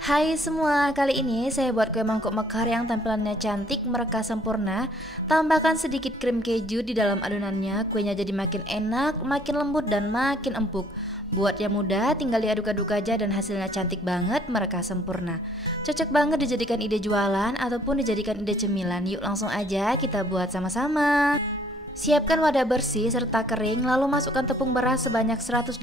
Hai semua, kali ini saya buat kue mangkuk mekar yang tampilannya cantik, mereka sempurna. Tambahkan sedikit krim keju di dalam adonannya, kuenya jadi makin enak, makin lembut dan makin empuk. Buatnya mudah, tinggal diaduk-aduk aja dan hasilnya cantik banget, mereka sempurna. Cocok banget dijadikan ide jualan ataupun dijadikan ide cemilan. Yuk langsung aja kita buat sama-sama. Siapkan wadah bersih serta kering, lalu masukkan tepung beras sebanyak 180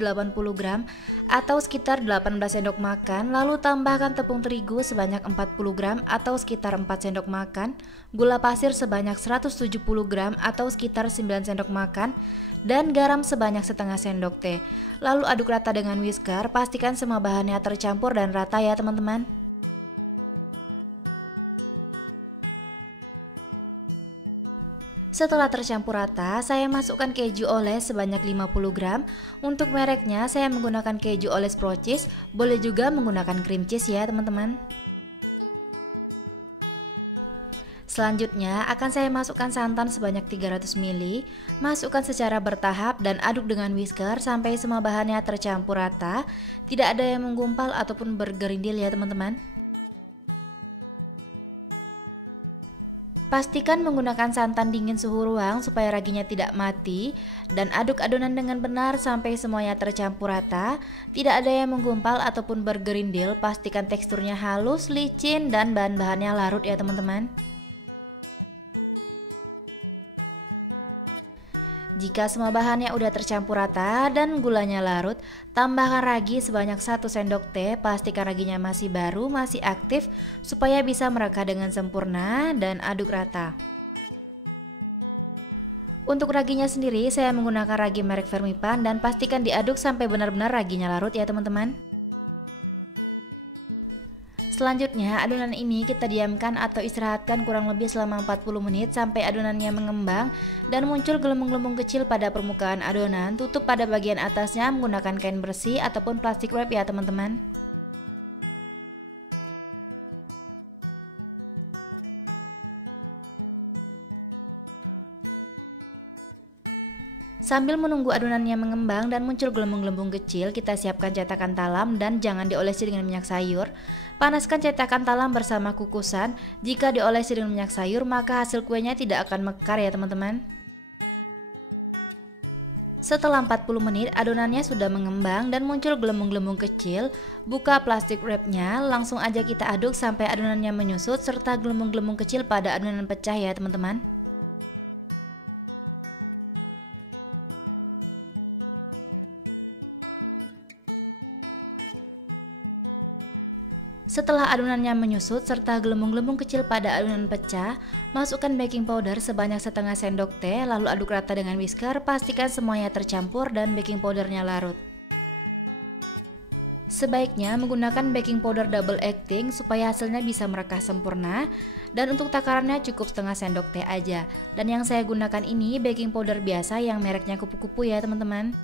gram atau sekitar 18 sendok makan, lalu tambahkan tepung terigu sebanyak 40 gram atau sekitar 4 sendok makan, gula pasir sebanyak 170 gram atau sekitar 9 sendok makan, dan garam sebanyak setengah sendok teh. Lalu aduk rata dengan whisker, pastikan semua bahannya tercampur dan rata ya teman-teman. Setelah tercampur rata, saya masukkan keju oles sebanyak 50 gram. Untuk mereknya saya menggunakan keju oles pro cheese, boleh juga menggunakan cream cheese ya teman-teman. Selanjutnya akan saya masukkan santan sebanyak 300 ml. Masukkan secara bertahap dan aduk dengan whisker sampai semua bahannya tercampur rata. Tidak ada yang menggumpal ataupun bergerindil ya teman-teman. Pastikan menggunakan santan dingin suhu ruang supaya raginya tidak mati dan aduk adonan dengan benar sampai semuanya tercampur rata. Tidak ada yang menggumpal ataupun bergerindil, pastikan teksturnya halus, licin dan bahan-bahannya larut ya teman-teman. Jika semua bahannya udah tercampur rata dan gulanya larut, tambahkan ragi sebanyak 1 sendok teh. Pastikan raginya masih baru, masih aktif supaya bisa mereka dengan sempurna dan aduk rata. Untuk raginya sendiri saya menggunakan ragi merek Fermipan dan pastikan diaduk sampai benar-benar raginya larut ya teman-teman. Selanjutnya adonan ini kita diamkan atau istirahatkan kurang lebih selama 40 menit sampai adonannya mengembang dan muncul gelembung-gelembung kecil pada permukaan adonan. Tutup pada bagian atasnya menggunakan kain bersih ataupun plastik wrap ya teman-teman. Sambil menunggu adonannya mengembang dan muncul gelembung-gelembung kecil, kita siapkan cetakan talam dan jangan diolesi dengan minyak sayur. Panaskan cetakan talam bersama kukusan. Jika diolesi dengan minyak sayur, maka hasil kuenya tidak akan mekar ya teman-teman. Setelah 40 menit, adonannya sudah mengembang dan muncul gelembung-gelembung kecil. Buka plastik wrapnya, langsung aja kita aduk sampai adonannya menyusut serta gelembung-gelembung kecil pada adonan pecah ya teman-teman. Setelah adonannya menyusut serta gelembung-gelembung kecil pada adonan pecah, masukkan baking powder sebanyak setengah sendok teh, lalu aduk rata dengan whisker, pastikan semuanya tercampur dan baking powdernya larut. Sebaiknya menggunakan baking powder double acting supaya hasilnya bisa merekah sempurna, dan untuk takarannya cukup setengah sendok teh aja. Dan yang saya gunakan ini baking powder biasa yang mereknya kupu-kupu ya teman-teman.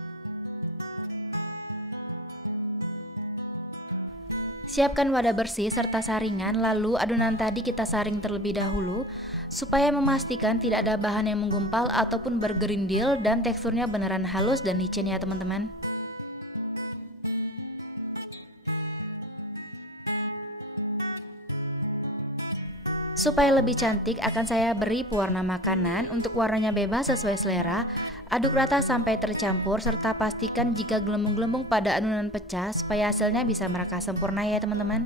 Siapkan wadah bersih serta saringan, lalu adonan tadi kita saring terlebih dahulu supaya memastikan tidak ada bahan yang menggumpal ataupun bergerindil dan teksturnya beneran halus dan licin ya teman-teman. Supaya lebih cantik akan saya beri pewarna makanan. Untuk warnanya bebas sesuai selera. Aduk rata sampai tercampur serta pastikan jika gelembung-gelembung pada adonan pecah supaya hasilnya bisa mereka sempurna ya teman-teman.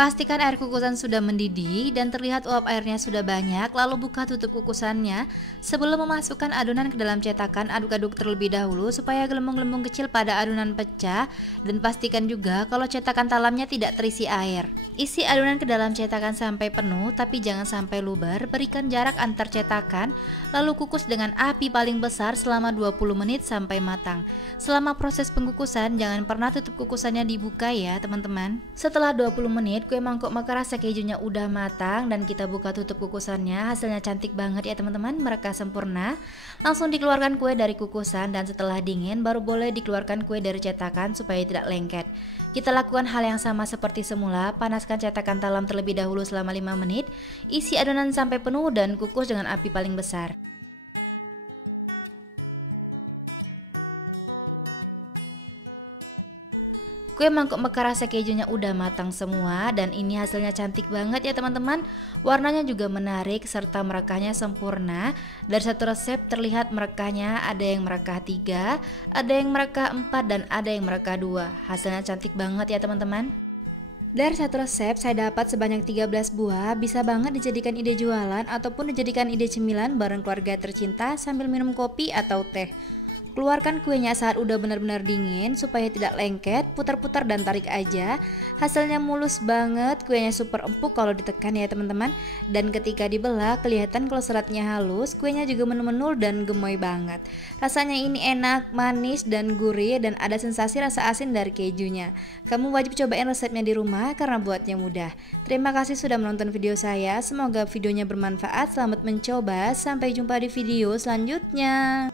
Pastikan air kukusan sudah mendidih dan terlihat uap airnya sudah banyak, lalu buka tutup kukusannya. Sebelum memasukkan adonan ke dalam cetakan, aduk-aduk terlebih dahulu supaya gelembung-gelembung kecil pada adonan pecah, dan pastikan juga kalau cetakan talamnya tidak terisi air. Isi adonan ke dalam cetakan sampai penuh, tapi jangan sampai luber. Berikan jarak antar cetakan, lalu kukus dengan api paling besar selama 20 menit sampai matang. Selama proses pengukusan, jangan pernah tutup kukusannya dibuka ya teman-teman. Setelah 20 menit, kue mangkuk mekar rasa kejunya udah matang dan kita buka tutup kukusannya. Hasilnya cantik banget ya teman-teman, mereka sempurna. Langsung dikeluarkan kue dari kukusan dan setelah dingin baru boleh dikeluarkan kue dari cetakan supaya tidak lengket. Kita lakukan hal yang sama seperti semula. Panaskan cetakan talam terlebih dahulu selama 5 menit. Isi adonan sampai penuh dan kukus dengan api paling besar. Kue mangkuk mekar rasa kejunya udah matang semua dan ini hasilnya cantik banget ya teman-teman. Warnanya juga menarik serta merekahnya sempurna. Dari satu resep terlihat merekahnya ada yang merekah 3, ada yang merekah 4 dan ada yang merekah 2. Hasilnya cantik banget ya teman-teman. Dari satu resep saya dapat sebanyak 13 buah, bisa banget dijadikan ide jualan ataupun dijadikan ide cemilan bareng keluarga tercinta sambil minum kopi atau teh. Keluarkan kuenya saat udah benar-benar dingin supaya tidak lengket, putar-putar dan tarik aja. Hasilnya mulus banget, kuenya super empuk kalau ditekan ya teman-teman. Dan ketika dibelah kelihatan kalau seratnya halus, kuenya juga menul-menul dan gemoy banget. Rasanya ini enak, manis dan gurih dan ada sensasi rasa asin dari kejunya. Kamu wajib cobain resepnya di rumah karena buatnya mudah. Terima kasih sudah menonton video saya, semoga videonya bermanfaat. Selamat mencoba, sampai jumpa di video selanjutnya.